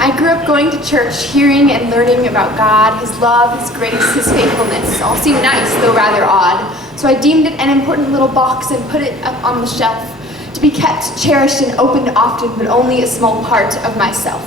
I grew up going to church, hearing and learning about God, His love, His grace, His faithfulness. All seemed nice, though rather odd. So I deemed it an important little box and put it up on the shelf, to be kept, cherished, and opened often, but only a small part of myself.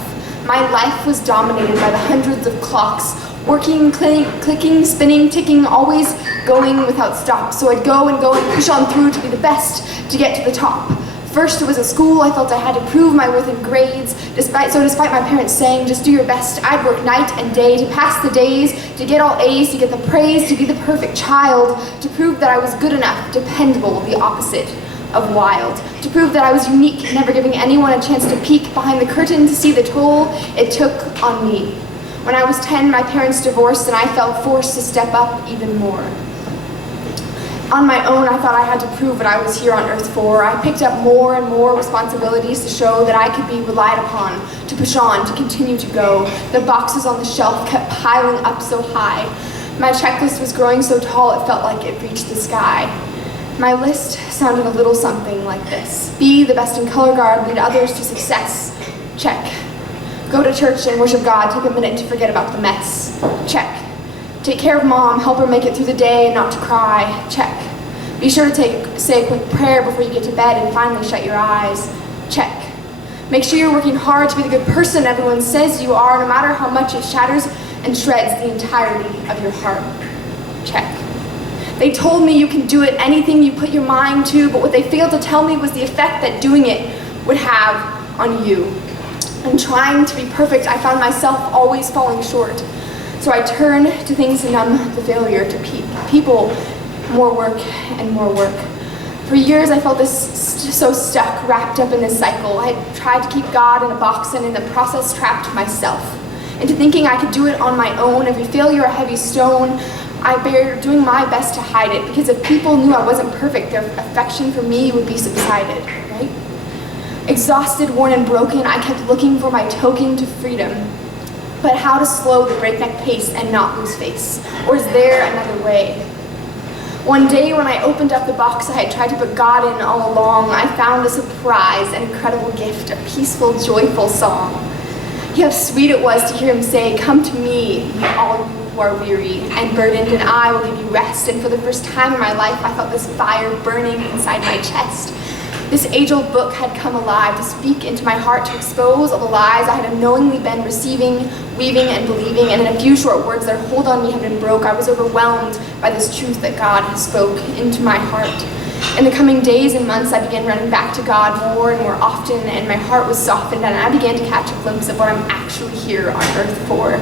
My life was dominated by the hundreds of clocks, working, clicking, spinning, ticking, always going without stop. So I'd go and push on through to be the best, to get to the top. First, it was at school. I felt I had to prove my worth in grades. Despite my parents saying, just do your best, I'd work night and day to pass the days, to get all A's, to get the praise, to be the perfect child, to prove that I was good enough, dependable, the opposite of wild, to prove that I was unique, never giving anyone a chance to peek behind the curtain to see the toll it took on me. When I was 10, my parents divorced and I felt forced to step up even more. On my own, I thought I had to prove what I was here on earth for. I picked up more and more responsibilities to show that I could be relied upon, to push on, to continue to go. The boxes on the shelf kept piling up so high. My checklist was growing so tall it felt like it reached the sky. My list sounded a little something like this. Be the best in color guard, lead others to success. Check. Go to church and worship God, take a minute to forget about the mess. Check. Take care of mom, help her make it through the day and not to cry. Check. Be sure to say a quick prayer before you get to bed and finally shut your eyes. Check. Make sure you're working hard to be the good person everyone says you are, no matter how much it shatters and shreds the entirety of your heart. Check. They told me you can do it, anything you put your mind to, but what they failed to tell me was the effect that doing it would have on you. In trying to be perfect, I found myself always falling short. So I turned to things to numb the failure, to people, more work and more work. For years I felt so stuck, wrapped up in this cycle. I had tried to keep God in a box and in the process trapped myself into thinking I could do it on my own. Every failure a heavy stone, I bear doing my best to hide it, because if people knew I wasn't perfect, their affection for me would be subsided, right? Exhausted, worn, and broken, I kept looking for my token to freedom. But how to slow the breakneck pace and not lose face? Or is there another way? One day when I opened up the box I had tried to put God in all along, I found a surprise, an incredible gift, a peaceful, joyful song. How sweet it was to hear Him say, "Come to me, all you who are weary and burdened, and I will give you rest." And for the first time in my life, I felt this fire burning inside my chest. This age-old book had come alive to speak into my heart, to expose all the lies I had unknowingly been receiving, weaving, and believing, and in a few short words, their hold on me had been broke. I was overwhelmed by this truth that God had spoke into my heart. In the coming days and months, I began running back to God more and more often, and my heart was softened, and I began to catch a glimpse of what I'm actually here on earth for.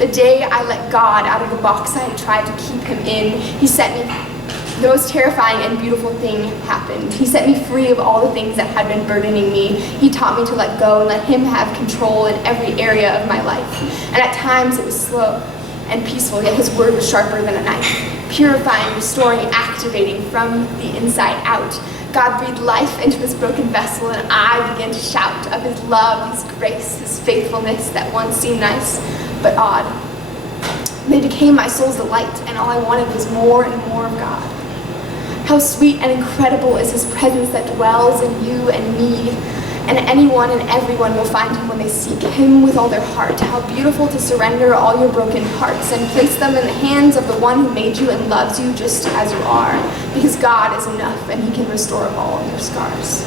The day I let God out of the box I had tried to keep Him in, He set me. The most terrifying and beautiful thing happened. He set me free of all the things that had been burdening me. He taught me to let go and let Him have control in every area of my life. And at times it was slow and peaceful, yet His word was sharper than a knife, purifying, restoring, activating from the inside out. God breathed life into this broken vessel, and I began to shout of His love, His grace, His faithfulness that once seemed nice but odd. They became my soul's delight, and all I wanted was more and more of God. How sweet and incredible is His presence that dwells in you and me, and anyone and everyone will find Him when they seek Him with all their heart. How beautiful to surrender all your broken parts and place them in the hands of the one who made you and loves you just as you are, because God is enough and He can restore all of your scars.